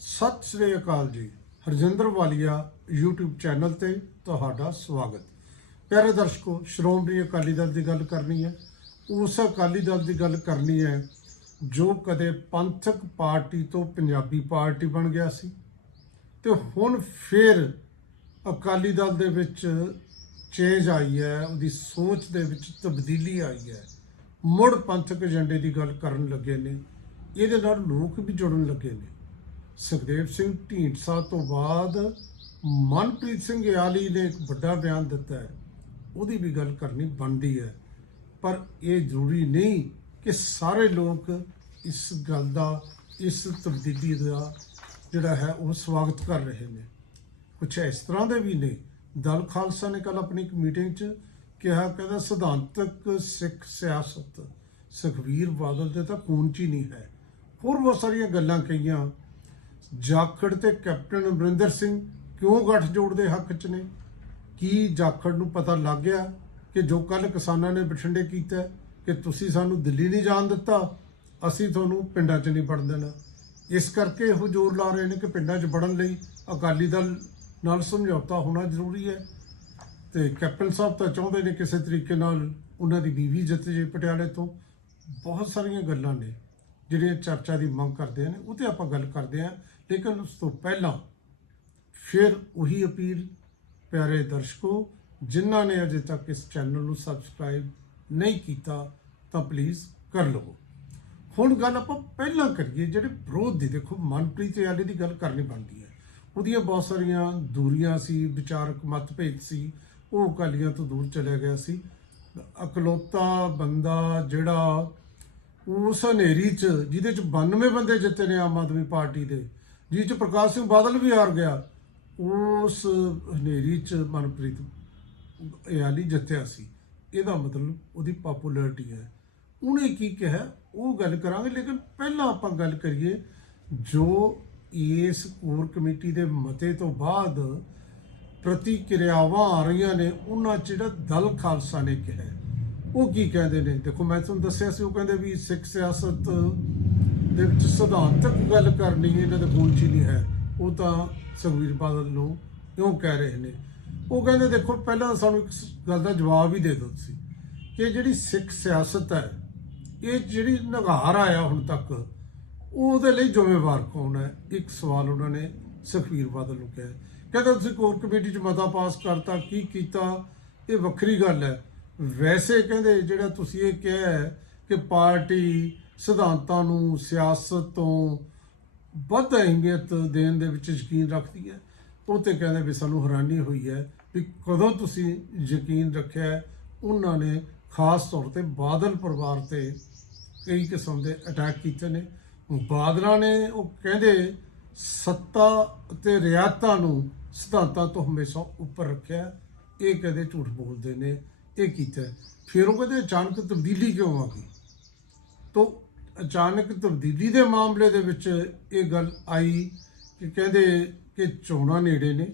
ਸਤਿ ਸ੍ਰੀ ਅਕਾਲ ਜੀ। ਹਰਜਿੰਦਰ ਵਾਲੀਆ YouTube channel ਤੇ ਤੁਹਾਡਾ ਸਵਾਗਤ। ਪਿਆਰੇ ਦਰਸ਼ਕੋ, ਸ਼੍ਰੋਮਣੀ ਅਕਾਲੀ ਦਲ ਦੀ ਗੱਲ ਕਰਨੀ ਹੈ। ਉਸ ਅਕਾਲੀ ਦਲ ਦੀ ਗੱਲ ਕਰਨੀ ਹੈ ਜੋ ਕਦੇ ਪੰਥਕ ਪਾਰਟੀ ਤੋਂ ਪੰਜਾਬੀ ਪਾਰਟੀ ਬਣ ਗਿਆ ਸੀ ਤੇ ਹੁਣ ਫਿਰ ਅਕਾਲੀ ਦਲ ਦੇ ਵਿੱਚ ਚੇਂਜ ਆਈ ਹੈ, ਉਹਦੀ ਸੋਚ ਦੇ ਵਿੱਚ ਤਬਦੀਲੀ ਆਈ ਹੈ। ਮੁੜ ਪੰਥਕ ਏਜੰਡੇ ਦੀ ਗੱਲ ਕਰਨ ਲੱਗੇ ਨੇ। ਇਹਦੇ ਨਾਲ ਲੋਕ ਵੀ ਜੁੜਨ ਲੱਗੇ ਨੇ। ਸੁਖਦੇਵ ਸਿੰਘ ਢੀਂਡਸਾ ਤੋਂ ਬਾਅਦ ਮਨਪ੍ਰੀਤ ਸਿੰਘ ਯਾਲੀ ਨੇ ਇੱਕ ਵੱਡਾ ਬਿਆਨ ਦਿੱਤਾ ਹੈ। ਉਹਦੀ ਵੀ ਗੱਲ ਕਰਨੀ ਬਣਦੀ ਹੈ। ਪਰ ਇਹ ਜ਼ਰੂਰੀ ਨਹੀਂ ਕਿ ਸਾਰੇ ਲੋਕ ਇਸ ਗੱਲ ਦਾ, ਇਸ ਤਬਦੀਲੀ ਦਾ ਜਿਹੜਾ ਹੈ ਉਹ ਸਵਾਗਤ ਕਰ ਰਹੇ ਨੇ। ਕੁਝ ਇਸ ਤਰ੍ਹਾਂ ਦੇ ਵੀ ਨੇ। ਦਲ ਖਾਲਸਾ ਨੇ ਕੱਲ ਆਪਣੀ ਇੱਕ ਮੀਟਿੰਗ 'ਚ ਕਿਹਾ, ਕਹਿੰਦਾ ਸਿਧਾਂਤਕ ਸਿੱਖ ਸਿਆਸਤ ਸੁਖਵੀਰ ਬਾਦਲ ਦੇ ਤਾਂ ਖੂਨ 'ਚ ਹੀ ਨਹੀਂ ਹੈ। ਹੋਰ ਬਹੁਤ ਸਾਰੀਆਂ ਗੱਲਾਂ ਕਹੀਆਂ। ਜਾਖੜ ਤੇ ਕੈਪਟਨ ਅਮਰਿੰਦਰ ਸਿੰਘ ਕਿਉਂ ਗੱਠਜੋੜ ਦੇ ਹੱਕ 'ਚ ਨੇ? ਕੀ ਜਾਖੜ ਨੂੰ ਪਤਾ ਲੱਗ ਗਿਆ ਕਿ ਜੋ ਕੱਲ ਕਿਸਾਨਾਂ ਨੇ ਬਠਿੰਡੇ ਕੀਤਾ ਕਿ ਤੁਸੀਂ ਸਾਨੂੰ ਦਿੱਲੀ ਨਹੀਂ ਜਾਣ ਦਿੱਤਾ, ਅਸੀਂ ਤੁਹਾਨੂੰ ਪਿੰਡਾਂ 'ਚ ਨਹੀਂ ਵੜਨ ਦੇਣਾ? ਇਸ ਕਰਕੇ ਉਹ ਜ਼ੋਰ ਲਾ ਰਹੇ ਨੇ ਕਿ ਪਿੰਡਾਂ 'ਚ ਵੜਨ ਲਈ ਅਕਾਲੀ ਦਲ ਨਾਲ ਸਮਝੌਤਾ ਹੋਣਾ ਜ਼ਰੂਰੀ ਹੈ। ਤੇ ਕੈਪਟਨ ਸਾਹਿਬ ਤਾਂ ਚਾਹੁੰਦੇ ਨੇ ਕਿਸੇ ਤਰੀਕੇ ਨਾਲ ਉਹਨਾਂ ਦੀ ਬੀਵੀ ਜਿੱਤ ਜੇ ਪਟਿਆਲੇ ਤੋਂ। ਬਹੁਤ ਸਾਰੀਆਂ ਗੱਲਾਂ ਨੇ ਜਿਹੜੀਆਂ ਚਰਚਾ ਦੀ ਮੰਗ ਕਰਦੇ ਨੇ, ਉਹ ਤੇ ਆਪਾਂ ਗੱਲ ਕਰਦੇ ਹਾਂ। ਲੇਕਿਨ ਉਸ ਤੋਂ ਪਹਿਲਾਂ ਫਿਰ ਉਹੀ ਅਪੀਲ ਪਿਆਰੇ ਦਰਸ਼ਕੋ, ਜਿਨ੍ਹਾਂ ਨੇ ਅਜੇ ਤੱਕ ਇਸ ਚੈਨਲ ਨੂੰ ਸਬਸਕ੍ਰਾਈਬ ਨਹੀਂ ਕੀਤਾ, ਤਾਂ ਪਲੀਜ਼ ਕਰ ਲਵੋ। ਹੁਣ ਗੱਲ ਆਪਾਂ ਪਹਿਲਾਂ ਕਰੀਏ, ਜਿਹੜੇ ਵਿਰੋਧ ਦੀ ਦੇਖੋ, ਮਨਪ੍ਰੀਤ ਯਾਲੀ ਦੀ ਗੱਲ ਕਰਨੀ ਬਣਦੀ ਹੈ। ਉਹਦੀਆਂ ਬਹੁਤ ਸਾਰੀਆਂ ਦੂਰੀਆਂ ਸੀ, ਵਿਚਾਰਕ ਮਤਭੇਦ ਸੀ, ਉਹ ਅਕਾਲੀਆਂ ਤੋਂ ਦੂਰ ਚਲਿਆ ਗਿਆ ਸੀ। ਅਕਲੋਤਾ ਬੰਦਾ ਜਿਹੜਾ ਉਸ ਹਨੇਰੀ ਚ, ਜਿਹਦੇ ਚ 92 ਬੰਦੇ ਜਿੱਤੇ ਨੇ ਆਮ ਆਦਮੀ ਪਾਰਟੀ ਦੇ ਜਿਹ ਚ ਪ੍ਰਕਾਸ਼ ਸਿੰਘ ਬਾਦਲ ਵੀ ਹਾਰ ਗਿਆ, ਉਸ ਹਨੇਰੀ ਚ ਮਨਪ੍ਰੀਤ ਯਾਲੀ ਜਿੱਤਿਆ ਸੀ। ਇਹਦਾ ਮਤਲਬ ਉਹਦੀ ਪਪੂਲੈਰਿਟੀ ਹੈ। ਉਹਨੇ ਕੀ ਕਿਹਾ? ਉਹ ਗੱਲ ਕਰਾਂਗੇ, ਲੇਕਿਨ ਪਹਿਲਾਂ ਆਪਾਂ ਗੱਲ ਕਰੀਏ ਜੋ ਇਸ ਕੋਰ ਕਮੇਟੀ ਦੇ ਮਤੇ ਤੋਂ ਬਾਅਦ ਪ੍ਰਤੀਕਿਰਿਆਵਾਂ ਆ ਰਹੀਆਂ ਨੇ, ਉਹਨਾਂ 'ਚ ਜਿਹੜਾ ਦਲ ਖਾਲਸਾ ਨੇ ਕਿਹਾ ਉਹ ਕੀ ਕਹਿੰਦੇ ਨੇ? ਦੇਖੋ, ਮੈਂ ਤੁਹਾਨੂੰ ਦੱਸਿਆ ਸੀ, ਉਹ ਕਹਿੰਦੇ ਵੀ ਸਿੱਖ ਸਿਆਸਤ ਦੇ ਵਿੱਚ ਸਿਧਾਂਤਕ ਗੱਲ ਕਰਨੀ ਇਹਨਾਂ ਦੇ ਖੂਨ 'ਚ ਹੀ ਨਹੀਂ ਹੈ। ਉਹ ਤਾਂ ਸੁਖਬੀਰ ਬਾਦਲ ਨੂੰ ਕਿਉਂ ਕਹਿ ਰਹੇ ਨੇ। ਉਹ ਕਹਿੰਦੇ, ਦੇਖੋ, ਪਹਿਲਾਂ ਸਾਨੂੰ ਇੱਕ ਗੱਲ ਦਾ ਜਵਾਬ ਹੀ ਦੇ ਦਿਓ ਤੁਸੀਂ। ਕਿ ਜਿਹੜੀ ਸਿੱਖ ਸਿਆਸਤ ਹੈ, ਇਹ ਜਿਹੜੀ ਨਗਾਰ ਆਇਆ ਹੁਣ ਤੱਕ, ਉਹਦੇ ਲਈ ਜ਼ਿੰਮੇਵਾਰ ਕੌਣ ਹੈ? ਇੱਕ ਸਵਾਲ ਉਹਨਾਂ ਨੇ ਸੁਖਬੀਰ ਬਾਦਲ ਨੂੰ ਕਿਹਾ। ਕਹਿੰਦਾ, ਤੁਸੀਂ ਕੋਰ ਕਮੇਟੀ 'ਚ ਮਤਾ ਪਾਸ ਕਰਤਾ, ਕੀ ਕੀਤਾ? ਇਹ ਵੱਖਰੀ ਗੱਲ ਹੈ। ਵੈਸੇ ਕਹਿੰਦੇ, ਜਿਹੜਾ ਤੁਸੀਂ ਇਹ ਕਿਹਾ ਕਿ ਪਾਰਟੀ ਸਿਧਾਂਤਾਂ ਨੂੰ, ਸਿਆਸਤ ਤੋਂ ਵੱਧ ਅਹਿਮੀਅਤ ਦੇਣ ਦੇ ਵਿੱਚ ਯਕੀਨ ਰੱਖਦੀ ਹੈ। ਉਹ ਤੇ ਕਹਿੰਦੇ ਵੀ ਸਾਨੂੰ ਹੈਰਾਨੀ ਹੋਈ ਹੈ ਵੀ ਕਦੋਂ ਤੁਸੀਂ ਯਕੀਨ ਰੱਖਿਆ ਉਹਨਾਂ ਨੇ ਖਾਸ ਤੌਰ ਤੇ ਬਾਦਲ ਪਰਿਵਾਰ ਤੇ ਕਈ ਕਿਸਮ ਦੇ ਅਟੈਕ ਕੀਤੇ ਨੇ। ਬਾਦਲਾਂ ਨੇ ਉਹ ਕਹਿੰਦੇ ਸੱਤਾ ਤੇ ਰਿਆਸਤਾਂ ਨੂੰ ਸਿਧਾਂਤਾਂ ਤੋਂ ਹਮੇਸ਼ਾ ਉੱਪਰ ਰੱਖਿਆ ਇਹ ਕਹਿੰਦੇ ਝੂਠ ਬੋਲਦੇ ਨੇ, ਇਹ ਕੀਤਾ ਫਿਰ ਉਹ ਕਹਿੰਦੇ ਅਚਾਨਕ ਤਬਦੀਲੀ ਕਿਉਂ ਆ ਗਈ? ਤੋਂ ਅਚਾਨਕ ਤਬਦੀਲੀ ਦੇ ਮਾਮਲੇ ਦੇ ਵਿੱਚ ਇਹ ਗੱਲ ਆਈ ਕਿ ਕਹਿੰਦੇ ਕਿ ਚੋਣਾਂ ਨੇੜੇ ਨੇ,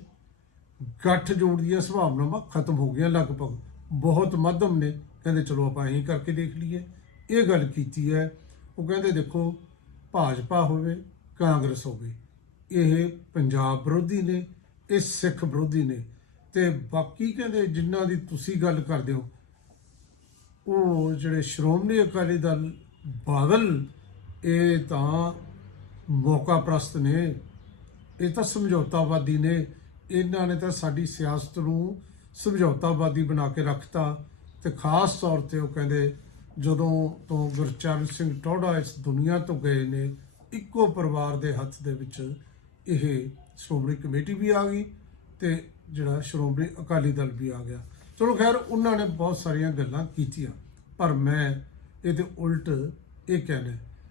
ਗੱਠ ਜੋੜ ਦੀਆਂ ਸੰਭਾਵਨਾਵਾਂ ਖਤਮ ਹੋ ਗਈਆਂ ਲਗਭਗ, ਬਹੁਤ ਮੱਧਮ ਨੇ। ਕਹਿੰਦੇ ਚਲੋ ਆਪਾਂ ਐਂ ਕਰਕੇ ਦੇਖ ਲਈਏ। ਇਹ ਗੱਲ ਕੀਤੀ ਹੈ, ਉਹ ਕਹਿੰਦੇ ਦੇਖੋ, ਭਾਜਪਾ ਹੋਵੇ, ਕਾਂਗਰਸ ਹੋਵੇ, ਇਹ ਪੰਜਾਬ ਵਿਰੋਧੀ ਨੇ, ਇਹ ਸਿੱਖ ਵਿਰੋਧੀ ਨੇ। ਤੇ ਬਾਕੀ ਕਹਿੰਦੇ ਜਿਨ੍ਹਾਂ ਦੀ ਤੁਸੀਂ ਗੱਲ ਕਰਦੇ ਹੋ, ਉਹ ਜਿਹੜੇ ਸ਼੍ਰੋਮਣੀ ਅਕਾਲੀ ਦਲ ਬਾਦਲ, ਇਹ ਤਾਂ ਮੌਕਾ ਪ੍ਰਸਤ ਨੇ। ਇਹ ਤਾਂ ਸਮਝੌਤਾਵਾਦੀ ਨੇ। ਇਹਨਾਂ ਨੇ ਤਾਂ ਸਾਡੀ ਸਿਆਸਤ ਨੂੰ ਸਮਝੌਤਾਵਾਦੀ ਬਣਾ ਕੇ ਰੱਖਤਾ ਤੇ ਖਾਸ ਤੌਰ ਤੇ ਉਹ ਕਹਿੰਦੇ, ਜਦੋਂ ਤੋਂ ਗੁਰਚਰਨ ਸਿੰਘ ਟੋੜਾ ਇਸ ਦੁਨੀਆ ਤੋਂ ਗਏ ਨੇ, ਇੱਕੋ ਪਰਿਵਾਰ ਦੇ ਹੱਥ ਦੇ ਵਿੱਚ ਇਹ ਸ਼੍ਰੋਮਣੀ ਕਮੇਟੀ ਵੀ ਆ ਗਈ ਤੇ ਜਿਹੜਾ ਸ਼੍ਰੋਮਣੀ ਅਕਾਲੀ ਦਲ ਵੀ ਆ ਗਿਆ। ਚਲੋ ਖੈਰ, ਉਹਨਾਂ ਨੇ ਬਹੁਤ ਸਾਰੀਆਂ ਗੱਲਾਂ ਕੀਤੀਆਂ, ਪਰ ਮੈਂ ਇਹਦੇ ਉਲਟ ਇਹ ਕਹਿਣਾ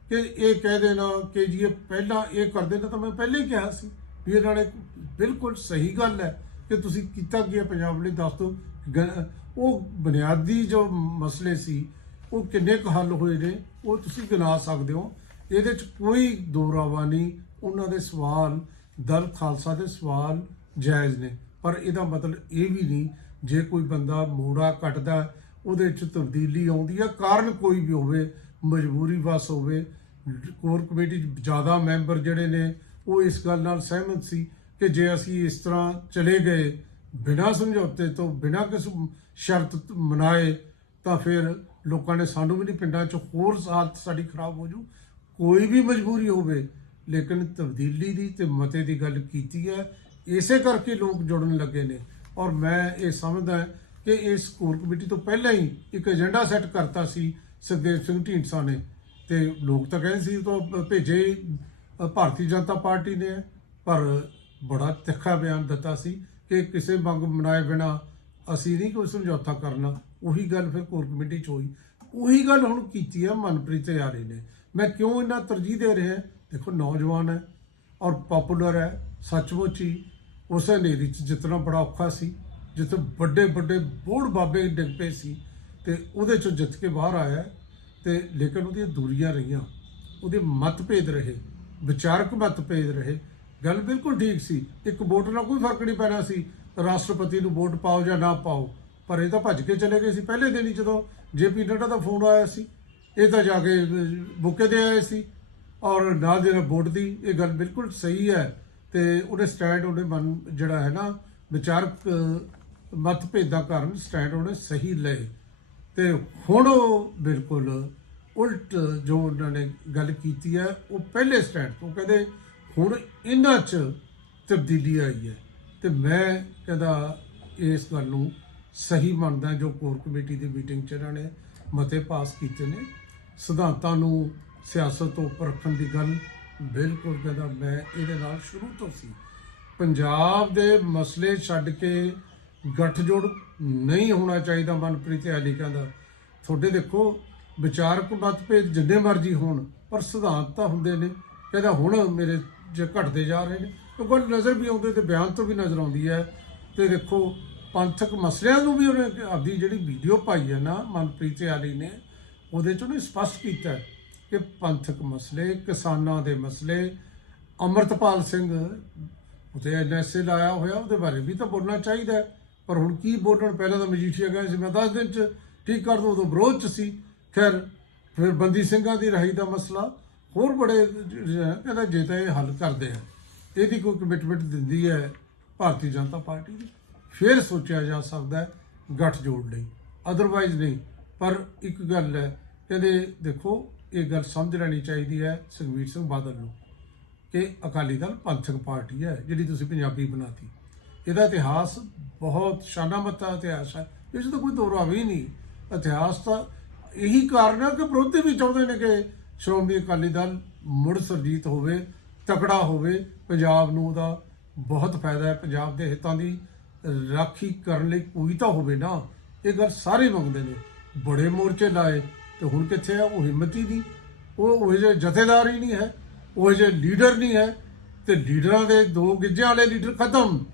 ਕਿ ਇਹ ਕਹਿ ਦੇਣਾ ਕਿ ਜੀ ਇਹ ਪਹਿਲਾਂ ਇਹ ਕਰਦੇ ਨੇ ਤਾਂ ਮੈਂ ਪਹਿਲੇ ਹੀ ਕਿਹਾ ਸੀ ਵੀ ਇਹਨਾਂ ਨੇ ਬਿਲਕੁਲ ਸਹੀ ਗੱਲ ਹੈ ਕਿ ਤੁਸੀਂ ਕੀਤਾ ਕੀ ਹੈ ਪੰਜਾਬ ਲਈ ਦੱਸ ਦਿਓ। ਗ- ਉਹ ਬੁਨਿਆਦੀ ਜੋ ਮਸਲੇ ਸੀ, ਉਹ ਕਿੰਨੇ ਕੁ ਹੱਲ ਹੋਏ ਨੇ, ਉਹ ਤੁਸੀਂ ਗਿਣਾ ਸਕਦੇ ਹੋ। ਇਹਦੇ ਚ ਕੋਈ ਦੋਰਾਵਾ ਨਹੀਂ, ਉਹਨਾਂ ਦੇ ਸਵਾਲ ਦਲ ਖਾਲਸਾ ਦੇ ਸਵਾਲ ਜਾਇਜ਼ ਨੇ। ਪਰ ਇਹਦਾ ਮਤਲਬ ਇਹ ਵੀ ਨਹੀਂ, ਜੇ ਕੋਈ ਬੰਦਾ ਮੋੜਾ ਕੱਟਦਾ ਉਹਦੇ ਚ ਤਬਦੀਲੀ ਆਉਂਦੀ ਆ, ਕਾਰਨ ਕੋਈ ਵੀ ਹੋਵੇ, ਮਜਬੂਰੀ ਵਸ ਹੋਵੇ, ਕੋਰ ਕਮੇਟੀ 'ਚ ਜ਼ਿਆਦਾ ਮੈਂਬਰ ਜਿਹੜੇ ਨੇ, ਉਹ ਇਸ ਗੱਲ ਨਾਲ ਸਹਿਮਤ ਸੀ ਕਿ ਜੇ ਅਸੀਂ ਇਸ ਤਰ੍ਹਾਂ ਚਲੇ ਗਏ ਬਿਨਾਂ ਸਮਝੌਤੇ ਤੋਂ, ਬਿਨਾਂ ਕਿਸੇ ਸ਼ਰਤ ਮਨਾਏ, ਤਾਂ ਫਿਰ ਲੋਕਾਂ ਨੇ ਸਾਨੂੰ ਵੀ ਨਹੀਂ ਪਿੰਡਾਂ 'ਚ ਹੋਰ ਹਾਲਤ ਸਾਡੀ ਖਰਾਬ ਹੋ ਜੂ। ਕੋਈ ਵੀ ਮਜਬੂਰੀ ਹੋਵੇ, ਲੇਕਿਨ ਤਬਦੀਲੀ ਦੀ ਤੇ ਮਤੇ ਦੀ ਗੱਲ ਕੀਤੀ ਹੈ, ਇਸੇ ਕਰਕੇ ਲੋਕ ਜੁੜਨ ਲੱਗੇ ਨੇ। ਔਰ ਮੈਂ ਇਹ ਸਮਝਦਾ ਕਿ ਇਸ ਕੋਰ ਕਮੇਟੀ ਤੋਂ ਪਹਿਲਾਂ ਹੀ ਇੱਕ ਏਜੰਡਾ ਸੈੱਟ ਕਰਤਾ ਸੀ ਸੁਖਦੇਵ ਸਿੰਘ ਢੀਂਡਸਾ ਨੇ। ਤੇ ਲੋਕ ਤਾਂ ਕਹਿੰਦੇ ਸੀ ਤੋਂ ਭੇਜੇ ਭਾਰਤੀ ਜਨਤਾ ਪਾਰਟੀ ਨੇ, ਪਰ ਬੜਾ ਤਿੱਖਾ ਬਿਆਨ ਦਿੱਤਾ ਸੀ ਕਿ ਕਿਸੇ ਮੰਗ ਮਨਾਏ ਬਿਨਾ ਅਸੀਂ ਨਹੀਂ ਕੋਈ ਸਮਝੌਤਾ ਕਰਨਾ। ਉਹੀ ਗੱਲ ਫਿਰ ਕੋਰ ਕਮੇਟੀ ਚ ਹੋਈ। ਉਹੀ ਗੱਲ ਹੁਣ ਕੀਤੀ ਹੈ ਮਨਪ੍ਰੀਤ ਯਾਰੀ ਨੇ। ਮੈਂ ਕਿਉਂ ਇਹਨਾਂ ਤਰਜੀਹ ਦੇ ਰਿਹਾ? ਦੇਖੋ, ਨੌਜਵਾਨ ਹੈ ਔਰ ਪਪੂਲਰ ਹੈ, ਸੱਚਮੁੱਚ ਹੀ ਉਸ ਹਨੇਰੀ ਚ ਜਿਤਨਾ ਬੜਾ ਔਖਾ ਸੀ। ਜਿੱਥੇ ਵੱਡੇ ਵੱਡੇ ਬੋੜ ਬਾਬੇ ਡਿੱਗ ਪਏ ਸੀ ਤੇ ਉਹਦੇ ਚੋਂ ਜਿੱਤ ਕੇ ਬਾਹਰ ਆਇਆ ਹੈ ਤੇ ਲੇਕਿਨ ਉਹਦੀਆਂ ਦੂਰੀਆਂ ਰਹੀਆਂ। ਉਹਦੇ ਮਤਭੇਦ ਰਹੇ, ਵਿਚਾਰਕ ਮਤਭੇਦ ਰਹੇ। ਗੱਲ ਬਿਲਕੁਲ ਠੀਕ ਸੀ। ਇੱਕ ਵੋਟ ਨਾਲ ਕੋਈ ਫ਼ਰਕ ਨਹੀਂ ਪੈਣਾ ਸੀ। ਰਾਸ਼ਟਰਪਤੀ ਨੂੰ ਵੋਟ ਪਾਓ ਜਾਂ ਨਾ ਪਾਓ। ਪਰ ਇਹ ਤਾਂ ਭੱਜ ਕੇ ਚਲੇ ਗਏ ਸੀ ਪਹਿਲੇ ਦਿਨ ਹੀ ਜਦੋਂ ਜੇਪੀ ਨੱਡਾ ਦਾ ਫੋਨ ਆਇਆ ਸੀ। ਇਹ ਤਾਂ ਜਾ ਕੇ ਬੁੱਕੇ ਦੇ ਆਏ ਸੀ। ਔਰ ਨਾਲ ਦੇ ਨਾਲ ਵੋਟ ਦੀ ਇਹ ਗੱਲ ਬਿਲਕੁਲ ਸਹੀ ਹੈ। ਤੇ ਉਹਨੇ ਸਟੈਂਡ ਉਹਨੇ ਮਨ ਜਿਹੜਾ ਹੈ ਨਾ, ਵਿਚਾਰਕ ਮਤਭੇਦਾਂ ਕਾਰਨ ਸਟੈਂਡ ਉਹਨੇ ਸਹੀ ਲਏ। ਤੇ ਹੁਣ ਉਹ ਬਿਲਕੁਲ ਉਲਟ ਜੋ ਉਹਨਾਂ ਨੇ ਗੱਲ ਕੀਤੀ ਹੈ, ਉਹ ਪਹਿਲੇ ਸਟੈਂਡ ਤੋਂ ਕਹਿੰਦੇ, ਹੁਣ ਇਹਨਾਂ 'ਚ ਤਬਦੀਲੀ ਆਈ ਹੈ। ਤੇ ਮੈਂ ਕਹਿੰਦਾ, ਇਸ ਗੱਲ ਨੂੰ ਸਹੀ ਮੰਨਦਾ ਜੋ ਕੋਰ ਕਮੇਟੀ ਦੀ ਮੀਟਿੰਗ 'ਚ ਇਹਨਾਂ ਨੇ ਮਤੇ ਪਾਸ ਕੀਤੇ ਨੇ। ਸਿਧਾਂਤਾਂ ਨੂੰ ਸਿਆਸਤ ਤੋਂ ਉੱਪਰ ਰੱਖਣ ਦੀ ਗੱਲ ਬਿਲਕੁਲ ਕਹਿੰਦਾ, ਮੈਂ ਇਹਦੇ ਨਾਲ ਸ਼ੁਰੂ ਤੋਂ ਸੀ। ਪੰਜਾਬ ਦੇ ਮਸਲੇ ਛੱਡ ਕੇ ਗੱਠਜੋੜ ਨਹੀਂ ਹੋਣਾ ਚਾਹੀਦਾ ਮਨਪ੍ਰੀਤ ਆਲੀ ਕਹਿੰਦਾ ਤੁਹਾਡੇ ਦੇਖੋ ਵਿਚਾਰਕ ਮਤਭੇਦ ਜਿੰਨੇ ਮਰਜ਼ੀ ਹੋਣ, ਪਰ ਸਿਧਾਂਤ ਤਾਂ ਹੁੰਦੇ ਨੇ। ਕਹਿੰਦਾ ਹੁਣ ਮੇਰੇ ਜੇ ਘਟਦੇ ਜਾ ਰਹੇ ਨੇ ਉਹ ਗੱਲ ਨਜ਼ਰ ਵੀ ਆਉਂਦੇ ਤੇ ਬਿਆਨ ਤੋਂ ਵੀ ਨਜ਼ਰ ਆਉਂਦੀ ਹੈ। ਤੇ ਦੇਖੋ, ਪੰਥਕ ਮਸਲਿਆਂ ਨੂੰ ਵੀ ਉਹਨੇ ਆਪਦੀ ਜਿਹੜੀ ਵੀਡੀਓ ਪਾਈ ਹੈ ਨਾ, ਮਨਪ੍ਰੀਤ ਆਲੀ ਨੇ, ਉਹਦੇ ਚ ਉਹਨੇ ਸਪਸ਼ਟ ਕੀਤਾ ਕਿ ਪੰਥਕ ਮਸਲੇ, ਕਿਸਾਨਾਂ ਦੇ ਮਸਲੇ, ਅਮਰਤਪਾਲ ਸਿੰਘ ਉਤੇ ਐਨਐਸਏ ਲਾਇਆ ਹੋਇਆ, ਉਹਦੇ ਬਾਰੇ ਵੀ ਤਾਂ ਬੋਲਣਾ ਚਾਹੀਦਾ ਹੈ। ਪਰ ਹੁਣ ਕੀ ਬੋਲਣ? ਪਹਿਲਾਂ ਤਾਂ ਮਜੀਠੀਆ ਗਏ ਸੀ, ਮੈਂ 10 ਦਿਨ ਚ ਠੀਕ ਕਰ ਦੋ, ਉਦੋਂ ਵਿਰੋਧ ਚ ਸੀ। ਖੈਰ, ਫਿਰ ਬੰਦੀ ਸਿੰਘਾਂ ਦੀ ਰਹੀ ਦਾ ਮਸਲਾ ਹੋਰ ਬੜੇ ਜਿਹੜੇ ਕਹਿੰਦਾ ਜੇ ਤਾਂ ਇਹ ਹੱਲ ਕਰਦੇ ਆ। ਇਹਦੀ ਕੋਈ ਕਮਿਟਮੈਂਟ ਦਿੰਦੀ ਹੈ ਭਾਰਤੀ ਜਨਤਾ ਪਾਰਟੀ ਦੀ। ਫਿਰ ਸੋਚਿਆ ਜਾ ਸਕਦਾ ਹੈ ਗੱਠ ਜੋੜ ਲਈ। ਅਦਰਵਾਈਜ਼ ਨਹੀਂ, ਪਰ ਇੱਕ ਗੱਲ ਹੈ, ਕਹਿੰਦੇ ਦੇਖੋ, ਇਹ ਗੱਲ ਸਮਝ ਲੈਣੀ ਚਾਹੀਦੀ ਹੈ ਸੁਖਬੀਰ ਸਿੰਘ ਬਾਦਲ ਨੂੰ ਕਿ ਅਕਾਲੀ ਦਲ ਪੰਥਕ ਪਾਰਟੀ ਹੈ, ਜਿਹੜੀ ਤੁਸੀਂ ਪੰਜਾਬੀ ਬਣਾਤੀ। ਇਹਦਾ ਇਤਿਹਾਸ ਬਹੁਤ ਸ਼ਾਨਾਮਤਾ ਇਤਿਹਾਸ ਹੈ। ਇਸ ਤੋਂ ਕੋਈ ਦੋਰਾਵਾ ਵੀ ਨਹੀਂ। ਇਤਿਹਾਸ ਤਾਂ ਇਹੀ ਕਾਰਨ ਹੈ ਕਿ ਵਿਰੋਧੀ ਵੀ ਚਾਹੁੰਦੇ ਨੇ ਕਿ ਸ਼੍ਰੋਮਣੀ ਅਕਾਲੀ ਦਲ ਮੁੜ ਸਰਜੀਤ ਹੋਵੇ, ਤਕੜਾ ਹੋਵੇ। ਪੰਜਾਬ ਨੂੰ ਉਹਦਾ ਬਹੁਤ ਫਾਇਦਾ ਹੈ। ਪੰਜਾਬ ਦੇ ਹਿੱਤਾਂ ਦੀ ਰਾਖੀ ਕਰਨ ਲਈ ਕੋਈ ਤਾਂ ਹੋਵੇ ਨਾ। ਇਹ ਗੱਲ ਸਾਰੇ ਮੰਗਦੇ ਨੇ। ਬੜੇ ਮੋਰਚੇ ਲਾਏ ਤੇ ਹੁਣ ਕਿੱਥੇ ਆ? ਉਹ ਹਿੰਮਤ ਹੀ ਨਹੀਂ। ਉਹ ਉਹ ਜਿਹੇ ਜਥੇਦਾਰ ਹੀ ਨਹੀਂ ਹੈ। ਉਹ ਜਿਹੇ ਲੀਡਰ ਨਹੀਂ ਹੈ। ਤੇ ਲੀਡਰਾਂ ਦੇ ਦੋ ਗਿੱਜਿਆਂ ਵਾਲੇ ਲੀਡਰ ਖਤਮ।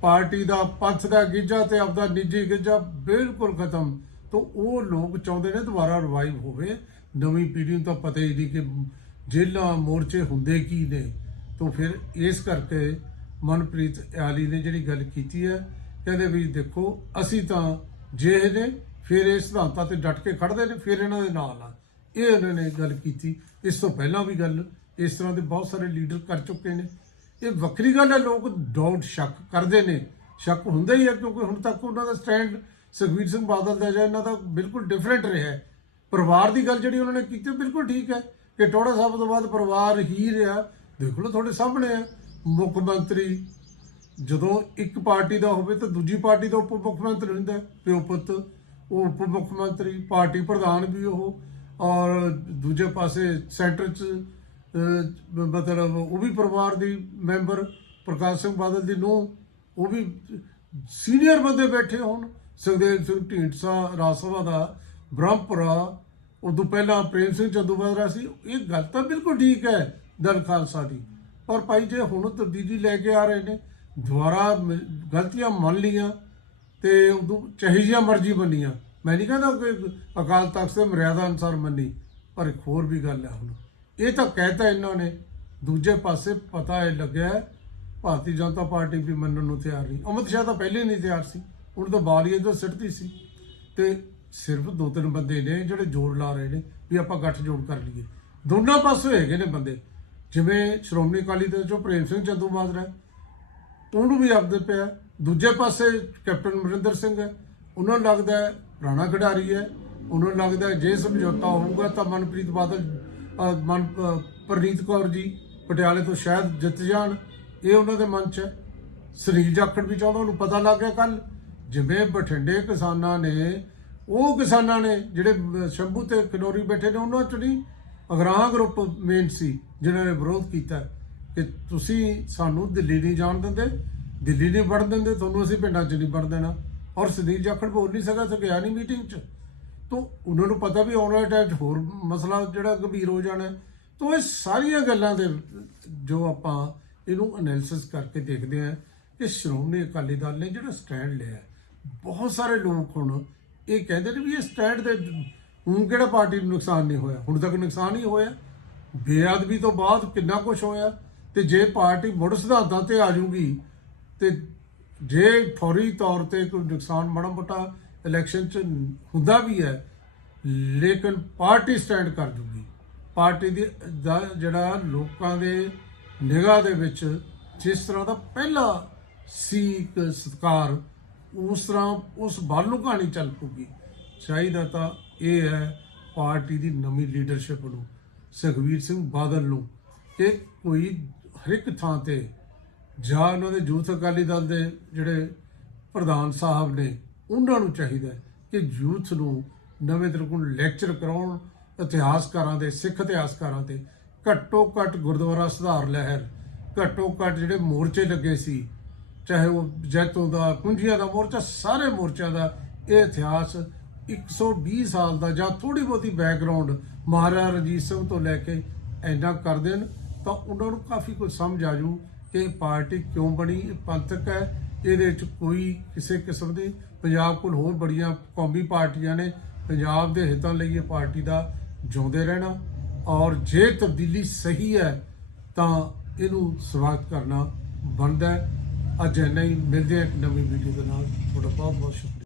ਪਾਰਟੀ ਦਾ ਪੰਥ ਦਾ ਗਿੱਜਾ ਤੇ ਆਪਦਾ ਨਿੱਜੀ ਗਿੱਜਾ ਬਿਲਕੁਲ ਖਤਮ। ਤੋਂ ਉਹ ਲੋਕ ਚਾਹੁੰਦੇ ਨੇ ਦੁਬਾਰਾ ਰਿਵਾਈਵ ਹੋਵੇ। ਨਵੀਂ ਪੀੜ੍ਹੀ ਨੂੰ ਤਾਂ ਪਤਾ ਹੀ ਨਹੀਂ ਕਿ ਜੇਲਾਂ ਮੋਰਚੇ ਹੁੰਦੇ ਕੀ ਨੇ। ਤੋਂ ਫਿਰ ਇਸ ਕਰਕੇ ਮਨਪ੍ਰੀਤ ਆਲੀ ਨੇ ਜਿਹੜੀ ਗੱਲ ਕੀਤੀ ਹੈ, ਕਹਿੰਦੇ ਵੀ ਦੇਖੋ, ਅਸੀਂ ਤਾਂ ਜੇ ਨੇ, ਫਿਰ ਇਹ ਸਿਧਾਂਤਾਂ ਤੇ ਡਟ ਕੇ ਖੜਦੇ ਨੇ, ਫਿਰ ਇਹਨਾਂ ਦੇ ਨਾਲ ਆ। ਇਹ ਉਹਨਾਂ ਨੇ ਗੱਲ ਕੀਤੀ। ਇਸ ਤੋਂ ਪਹਿਲਾਂ ਵੀ ਗੱਲ ਇਸ ਤਰ੍ਹਾਂ ਦੇ ਬਹੁਤ ਸਾਰੇ ਲੀਡਰ ਕਰ ਚੁੱਕੇ ਨੇ। ਇਹ ਵੱਖਰੀ ਗੱਲ ਹੈ ਲੋਕ ਡਾਊਟ ਸ਼ੱਕ ਕਰਦੇ ਨੇ। ਸ਼ੱਕ ਹੁੰਦਾ ਹੀ ਹੈ ਕਿਉਂਕਿ ਹੁਣ ਤੱਕ ਉਹਨਾਂ ਦਾ ਸਟੈਂਡ ਸੁਖਬੀਰ ਸਿੰਘ ਬਾਦਲ ਦਾ ਜਾਂ ਇਹਨਾਂ ਦਾ ਬਿਲਕੁਲ ਡਿਫਰੈਂਟ ਰਿਹਾ ਹੈ। ਪਰਿਵਾਰ ਦੀ ਗੱਲ ਜਿਹੜੀ ਉਹਨਾਂ ਨੇ ਕੀਤੀ ਉਹ ਬਿਲਕੁਲ ਠੀਕ ਹੈ ਕਿ ਟੋੜਾ ਸਾਹਿਬ ਤੋਂ ਬਾਅਦ ਪਰਿਵਾਰ ਹੀ ਰਿਹਾ। ਦੇਖ ਲਓ ਤੁਹਾਡੇ ਸਾਹਮਣੇ ਹੈ ਮੁੱਖ ਮੰਤਰੀ। ਜਦੋਂ ਇੱਕ ਪਾਰਟੀ ਦਾ ਹੋਵੇ ਤਾਂ ਦੂਜੀ ਪਾਰਟੀ ਦਾ ਉਪ ਮੁੱਖ ਮੰਤਰੀ ਹੁੰਦਾ ਹੈ, ਪਿਓ ਪੁੱਤ। ਉਹ ਉਪ ਮੁੱਖ ਮੰਤਰੀ ਪਾਰਟੀ ਪ੍ਰਧਾਨ ਵੀ ਉਹ ਔਰ ਦੂਜੇ ਪਾਸੇ ਸੈਂਟਰ 'ਚ ਮਤਲਬ ਉਹ ਵੀ ਪਰਿਵਾਰ ਦੀ ਮੈਂਬਰ ਪ੍ਰਕਾਸ਼ ਸਿੰਘ ਬਾਦਲ ਦੀ ਨੂੰ ਉਹ ਵੀ ਸੀਨੀਅਰ ਬੰਦੇ ਬੈਠੇ ਹੋਣ। ਸੁਖਦੇਵ ਸਿੰਘ ਢੀਂਡਸਾ, ਰਾਜ ਸਭਾ ਦਾ ਬ੍ਰਹਮਪੁਰਾ ਉਦੋਂ ਪਹਿਲਾਂ ਪ੍ਰੇਮ ਸਿੰਘ ਚੰਦੂਮਾਜਰਾ ਸੀ। ਇਹ ਗੱਲ ਤਾਂ ਬਿਲਕੁਲ ਠੀਕ ਹੈ ਦਲ ਖਾਲਸਾ ਦੀ। ਪਰ ਭਾਈ ਜੇ, ਹੁਣ ਤਬਦੀਲੀ ਲੈ ਕੇ ਆ ਰਹੇ ਨੇ। ਦੁਬਾਰਾ ਗਲਤੀਆਂ ਮੰਨ ਲੀਆਂ ਤੇ ਉਦੋਂ ਚਾਹੀ ਜਿਹੀਆਂ ਮਰਜ਼ੀ ਮੰਨੀਆਂ। ਮੈਂ ਨਹੀਂ ਕਹਿੰਦਾ ਕਿ ਅਕਾਲ ਤਖਤ ਦੇ ਮਰਿਆਦਾ ਅਨੁਸਾਰ ਮੰਨੀ, ਪਰ ਇੱਕ ਹੋਰ ਵੀ ਗੱਲ ਹੈ ਹੁਣ। ਇਹ ਤਾਂ ਕਹਿਤਾ ਇਹਨਾਂ ਨੇ। ਦੂਜੇ ਪਾਸੇ ਪਤਾ ਇਹ ਲੱਗਿਆ ਭਾਰਤੀ ਜਨਤਾ ਪਾਰਟੀ ਵੀ ਮੰਨਣ ਨੂੰ ਤਿਆਰ ਨਹੀਂ। ਅਮਿਤ ਸ਼ਾਹ ਤਾਂ ਪਹਿਲੇ ਨਹੀਂ ਤਿਆਰ ਸੀ। ਹੁਣ ਤਾਂ ਬਾਲੀਏ ਤੋਂ ਸਿੱਟਦੀ ਸੀ। ਤੇ ਸਿਰਫ ਦੋ ਤਿੰਨ ਬੰਦੇ ਨੇ ਜਿਹੜੇ ਜ਼ੋਰ ਲਾ ਰਹੇ ਨੇ ਵੀ ਆਪਾਂ ਗੱਠ ਜੋੜ ਕਰ ਲਈਏ। ਦੋਨਾਂ ਪਾਸੇ ਹੈਗੇ ਨੇ ਬੰਦੇ। ਜਿਵੇਂ ਸ਼੍ਰੋਮਣੀ ਅਕਾਲੀ ਦਲ ਚੋਂ ਪ੍ਰੇਮ ਸਿੰਘ ਚੰਦੂ ਮਾਜਰਾ ਉਹਨੂੰ ਵੀ ਆਪਦੇ ਪਿਆ। ਦੂਜੇ ਪਾਸੇ ਕੈਪਟਨ ਅਮਰਿੰਦਰ ਸਿੰਘ ਹੈ। ਉਹਨਾਂ ਨੂੰ ਲੱਗਦਾ ਹੈ ਪੁਰਾਣਾ ਖਿਡਾਰੀ ਹੈ। ਉਹਨਾਂ ਨੂੰ ਲੱਗਦਾ ਜੇ ਸਮਝੌਤਾ ਹੋਊਗਾ ਤਾਂ ਮਨਪ੍ਰੀਤ ਬਾਦਲ ਮਨ ਅਹ, ਪ੍ਰਨੀਤ ਕੌਰ ਜੀ ਪਟਿਆਲੇ ਤੋਂ ਸ਼ਾਇਦ ਜਿੱਤ ਜਾਣ ਇਹ ਉਹਨਾਂ ਦੇ ਮਨ 'ਚ ਹੈ। ਸੁਨੀਲ ਜਾਖੜ ਵੀ ਚਾਹੁੰਦਾ ਉਹਨੂੰ ਪਤਾ ਲੱਗ ਗਿਆ ਕੱਲ ਜਿਵੇਂ ਬਠਿੰਡੇ ਕਿਸਾਨਾਂ ਨੇ ਉਹ ਕਿਸਾਨਾਂ ਨੇ ਜਿਹੜੇ ਸ਼ੰਭੂ ਤੇ ਖਨੌਰੀ ਬੈਠੇ ਨੇ ਉਹਨਾਂ 'ਚ ਨਹੀਂ ਅਗਰਾਹ ਗਰੁੱਪ ਮੇਨ ਸੀ ਜਿਨ੍ਹਾਂ ਨੇ ਵਿਰੋਧ ਕੀਤਾ ਕਿ ਤੁਸੀਂ ਸਾਨੂੰ ਦਿੱਲੀ ਨਹੀਂ ਜਾਣ ਦਿੰਦੇ ਦਿੱਲੀ ਨਹੀਂ ਵੜਨ ਦਿੰਦੇ ਤੁਹਾਨੂੰ ਅਸੀਂ ਪਿੰਡਾਂ 'ਚ ਨਹੀਂ ਵੜਨ ਦੇਣਾ। ਔਰ ਸੁਨੀਲ ਜਾਖੜ ਬੋਲ ਨਹੀਂ ਸਕਦਾ ਤੇ ਨਹੀਂ ਮੀਟਿੰਗ 'ਚ। ਤੋ ਉਹਨਾਂ ਨੂੰ ਪਤਾ ਵੀ ਆਉਣ ਵਾਲੇ ਟਾਈਮ 'ਚ ਹੋਰ ਮਸਲਾ ਜਿਹੜਾ ਗੰਭੀਰ ਹੋ ਜਾਣਾ ਤਾਂ ਇਹ ਸਾਰੀਆਂ ਗੱਲਾਂ ਦੇ ਜੋ ਆਪਾਂ ਇਹਨੂੰ ਐਨਾਲਿਸਿਸ ਕਰਕੇ ਦੇਖਦੇ ਹਾਂ ਕਿ ਸ਼੍ਰੋਮਣੀ ਅਕਾਲੀ ਦਲ ਨੇ ਜਿਹੜਾ ਸਟੈਂਡ ਲਿਆ, ਬਹੁਤ ਸਾਰੇ ਲੋਕ ਹੁਣ ਇਹ ਕਹਿੰਦੇ ਨੇ ਵੀ ਇਹ ਸਟੈਂਡ ਦੇ ਹੁਣ ਕਿਹੜਾ ਪਾਰਟੀ ਨੂੰ ਨੁਕਸਾਨ ਨਹੀਂ ਹੋਇਆ? ਹੁਣ ਤੱਕ ਨੁਕਸਾਨ ਹੀ ਹੋਇਆ। ਬੇਅਦਬੀ ਤੋਂ ਬਾਅਦ ਕਿੰਨਾ ਕੁਝ ਹੋਇਆ ਤੇ ਜੇ ਪਾਰਟੀ ਮੁੜ ਸਿਧਾਂਤਾਂ ਤੇ ਆ ਜੂਗੀ ਤੇ ਜੇ ਫੌਰੀ ਤੌਰ ਤੇ ਕੋਈ ਨੁਕਸਾਨ ਮਾੜਾ ਮੋਟਾ ਇਲੈਕਸ਼ਨ ਚ ਹੁੰਦਾ ਵੀ ਹੈ, ਲੇਕਿਨ ਪਾਰਟੀ ਸਟੈਂਡ ਕਰ ਜੂਗੀ। ਪਾਰਟੀ ਦੀ, ਦਾ ਜਿਹੜਾ ਲੋਕਾਂ ਦੇ ਨਿਗਾਹ ਦੇ ਵਿੱਚ ਜਿਸ ਤਰ੍ਹਾਂ ਦਾ ਪਹਿਲਾ ਸੀ ਇੱਕ ਸਤਕਾਰ, ਉਸ ਤਰ੍ਹਾਂ ਉਸ ਵੱਲ ਨੂੰ ਕਹਾਣੀ ਚੱਲ ਪੂਗੀ ਚਾਹੀਦਾ ਤਾਂ ਇਹ ਹੈ ਪਾਰਟੀ ਦੀ ਨਵੀਂ ਲੀਡਰਸ਼ਿਪ ਨੂੰ ਸੁਖਵੀਰ ਸਿੰਘ ਬਾਦਲ ਨੂੰ, ਕਿ ਕੋਈ ਹਰ ਇੱਕ ਥਾਂ ਤੇ ਜਾਂ ਉਹਨਾਂ ਦੇ ਯੂਥ ਅਕਾਲੀ ਦਲ ਦੇ ਜਿਹੜੇ ਪ੍ਰਧਾਨ ਸਾਹਿਬ ਨੇ ਉਹਨਾਂ ਨੂੰ ਚਾਹੀਦਾ ਕਿ ਯੂਥ ਨੂੰ ਨਵੇਂ ਤਰੀਕੇ ਲੈਕਚਰ ਕਰਾਉਣ, ਇਤਿਹਾਸਕਾਰਾਂ ਦੇ, ਸਿੱਖ ਇਤਿਹਾਸਕਾਰਾਂ ਤੇ ਘੱਟੋ ਘੱਟ ਗੁਰਦੁਆਰਾ ਸੁਧਾਰ ਲਹਿਰ, ਘੱਟੋ ਘੱਟ ਜਿਹੜੇ ਮੋਰਚੇ ਲੱਗੇ ਸੀ, ਚਾਹੇ ਉਹ ਜੈਤੋਂ ਦਾ ਕੁੰਝੀਆਂ ਦਾ ਮੋਰਚਾ, ਸਾਰੇ ਮੋਰਚਿਆਂ ਦਾ, ਇਹ ਇਤਿਹਾਸ 120 ਸਾਲ ਦਾ ਜਾਂ ਥੋੜੀ ਬਹੁਤੀ ਬੈਕਗ੍ਰਾਉਂਡ ਮਹਾਰਾਜਾ ਰਣਜੀਤ ਸਿੰਘ ਤੋਂ ਲੈ ਕੇ ਐਨਾ ਕਰ ਦੇਣ ਤਾਂ ਉਹਨਾਂ ਨੂੰ ਕਾਫੀ ਕੁਝ ਸਮਝ ਆ ਜੂ ਕਿ ਇਹ ਪਾਰਟੀ ਕਿਉਂ ਬਣੀ, ਇਹ ਪੰਥਕ ਹੈ, ਇਹਦੇ ਵਿੱਚ ਕੋਈ ਕਿਸੇ ਕਿਸਮ ਦੀ ਪੰਜਾਬ ਕੋਲ ਹੋਰ ਬੜੀਆਂ ਕੌਮੀ ਪਾਰਟੀਆਂ ਨੇ ਪੰਜਾਬ ਦੇ ਹਿੱਤਾਂ ਲਈ ਇਹ ਪਾਰਟੀ ਦਾ ਜਿਉਂਦੇ ਰਹਿਣਾ ਔਰ ਜੇ ਤਬਦੀਲੀ ਸਹੀ ਹੈ ਤਾਂ ਇਹਨੂੰ ਸਵਾਗਤ ਕਰਨਾ ਬਣਦਾ ਹੈ। ਅੱਜ ਇੰਨਾ ਹੀ। ਮਿਲਦੇ ਹਾਂ ਇੱਕ ਨਵੀਂ ਵੀਡੀਓ ਦੇ ਨਾਲ। ਤੁਹਾਡਾ ਬਹੁਤ ਬਹੁਤ ਸ਼ੁਕਰੀਆ।